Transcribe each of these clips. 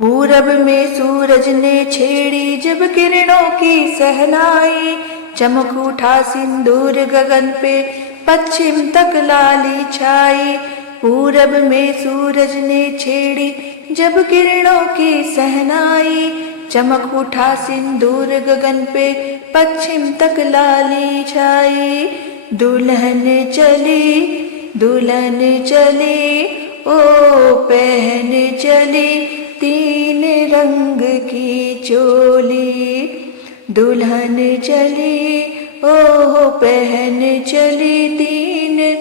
पूरब में सूरज ने छेड़ी जब किरणों की सहनाई, चमक उठा सिंदूर गगन पे पश्चिम तक लाली छाई। पूरब में सूरज ने छेड़ी जब किरणों की सहनाई, चमक उठा सिंदूर गगन पे पश्चिम तक लाली छाई। दुल्हन चली ओ पहन चली तीन रंग की चोली। दुल्हन चली ओ पहन चली तीन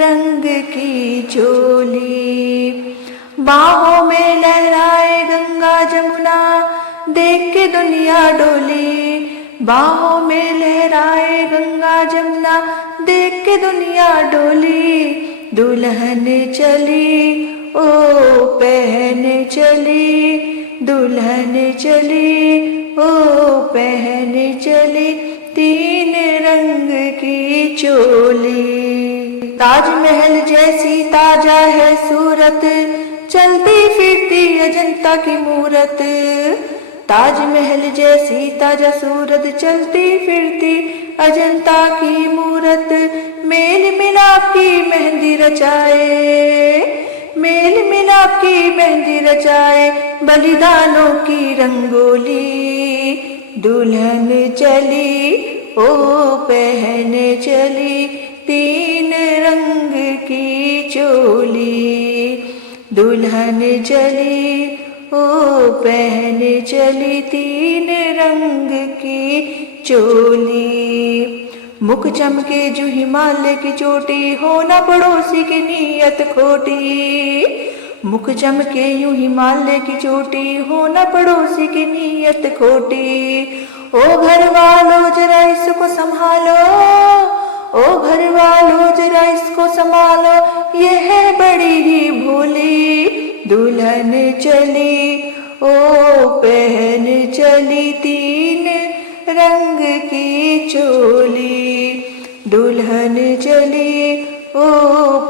रंग की चोली। बाहों में लहराए गंगा जमुना देख के दुनिया डोली। बाहों में लहराए गंगा जमुना देख के दुनिया डोली। दुल्हन चली ओ पहन चली, दुल्हन चली ओ पहन चली तीन रंग की चोली। ताजमहल जैसी ताजा है सूरत, चलती फिरती अजंता की मूरत। ताजमहल जैसी ताजा सूरत, चलती फिरती अजंता की मूरत। मेल मिलाप की मेहंदी रचाए, मेल मिलाप की मेहंदी रचाए, बलिदानों की रंगोली। दुल्हन चली ओ पहन चली तीन रंग की चोली। दुल्हन चली ओ पहन चली तीन रंग की चोली। मुख चमके जो हिमालय की चोटी, हो न पड़ोसी की नीयत खोटी। मुख चमके यूं हिमालय की चोटी, हो न पड़ोसी की नीयत खोटी। ओ घर वालों जरा इसको संभालो, ओ घर वालों जरा इसको संभालो, ये है बड़ी ही भोली। दुल्हन चली ओ पहन चली तीन रंग की चोली। दुल्हन चली ओ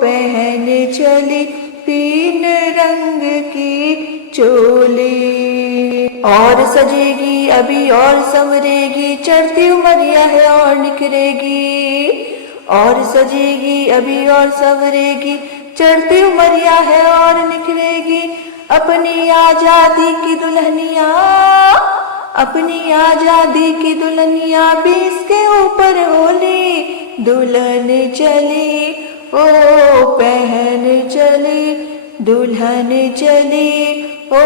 पहन चली तीन रंग की चोली। और सजेगी अभी और संवरेगी, चढ़ती उमरिया है और निखरेगी। और सजेगी अभी और संवरेगी, चढ़ती उमरिया है और निखरेगी। अपनी आजादी की दुल्हनिया, अपनी आजादी की दुल्हनिया 20 के ऊपर होली। दुल्हन चली ओ पहन चली, दुल्हन चली ओ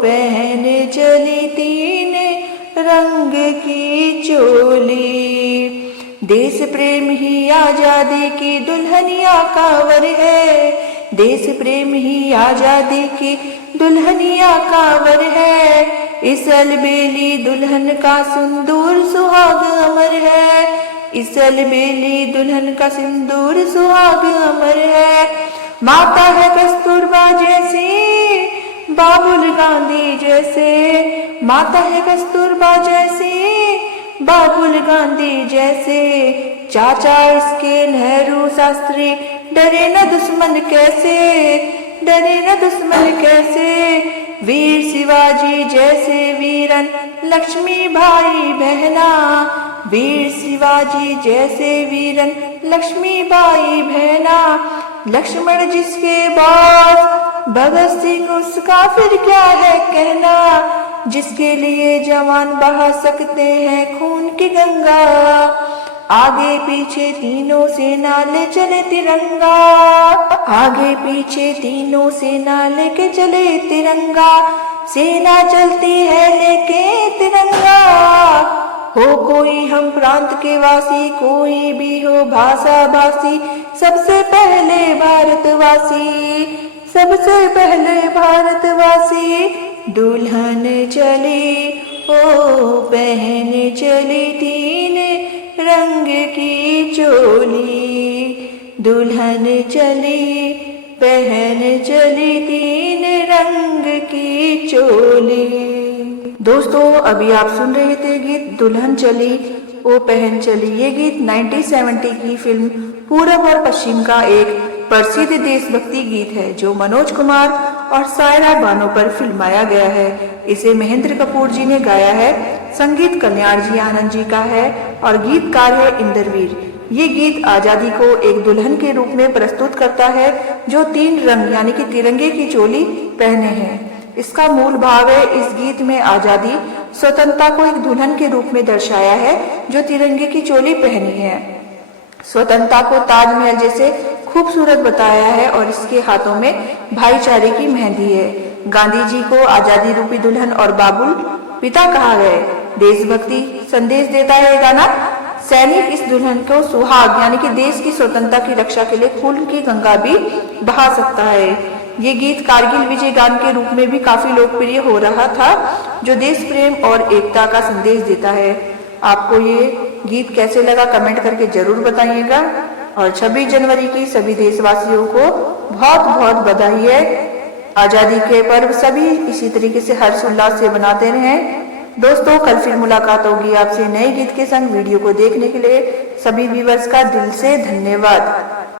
पहन चली तीन रंग की चोली। देश प्रेम ही आजादी की दुल्हनिया का वर है, देश प्रेम ही आजादी की दुल्हनिया का वर है। इस अलबेली दुल्हन का सिंदूर सुहाग अमर है, इस अलबेली दुल्हन का सिंदूर सुहाग अमर है। माता है कस्तूरबा जैसी, बाबुल गांधी जैसे। माता है कस्तूरबा जैसी, बाबुल गांधी जैसे। चाचा इसके नेहरू शास्त्री, डरे न दुश्मन कैसे, डरे न दुश्मन कैसे। वीर शिवाजी जैसे वीरन, लक्ष्मी भाई बहना। वीर शिवाजी जैसे वीरन, लक्ष्मी भाई बहना। लक्ष्मण जिसके पास, भगत सिंह उसका फिर क्या है कहना। जिसके लिए जवान बहा सकते हैं खून की गंगा, आगे पीछे तीनों सेना ले चले तिरंगा। आगे पीछे तीनों सेना लेके चले तिरंगा। सेना चलती है लेके तिरंगा। हो कोई हम प्रांत के वासी, कोई भी हो भाषा भाषी, सबसे पहले भारतवासी, सबसे पहले भारतवासी। दुल्हन चली ओ पहन चली तीन रंग की चोली। दुल्हन चली पहन चली तीन रंग की चोली। दोस्तों, अभी आप सुन रहे थे गीत दुल्हन चली ओ पहन चली। ये गीत 1970 की फिल्म पूरब और पश्चिम का एक प्रसिद्ध देशभक्ति गीत है जो मनोज कुमार और सायरा बानो पर फिल्माया गया है। इसे महेंद्र कपूर जी ने गाया है। संगीत कल्याण जी आनंद जी का है और गीतकार है इंद्रवीर। ये गीत आजादी को एक दुल्हन के रूप में प्रस्तुत करता है जो 3 रंग यानी कि तिरंगे की चोली पहने हैं। इसका मूल भाव है इस गीत में आजादी स्वतंत्रता को एक दुल्हन के रूप में दर्शाया है जो तिरंगे की चोली पहनी है। स्वतंत्रता को ताजमहल जैसे खूबसूरत बताया है और इसके हाथों में भाईचारे की मेहंदी है। गांधी जी को आजादी रूपी दुल्हन और बाबुल पिता कहा गया। देशभक्ति संदेश देता है गाना। सैनिक इस दुल्हन को सुहाग यानी कि देश की स्वतंत्रता की रक्षा के लिए खून की गंगा भी बहा सकता है। ये गीत कारगिल विजय गान के रूप में भी काफी लोकप्रिय हो रहा था जो देश प्रेम और एकता का संदेश देता है। आपको ये गीत कैसे लगा कमेंट करके जरूर बताइएगा और 26 जनवरी की सभी देशवासियों को बहुत बहुत बधाई है। आजादी के पर्व सभी इसी तरीके से हर्षोल्लास से मनाते रहें। दोस्तों कल फिर मुलाकात होगी आपसे नए गीत के संग। वीडियो को देखने के लिए सभी व्यूअर्स का दिल से धन्यवाद।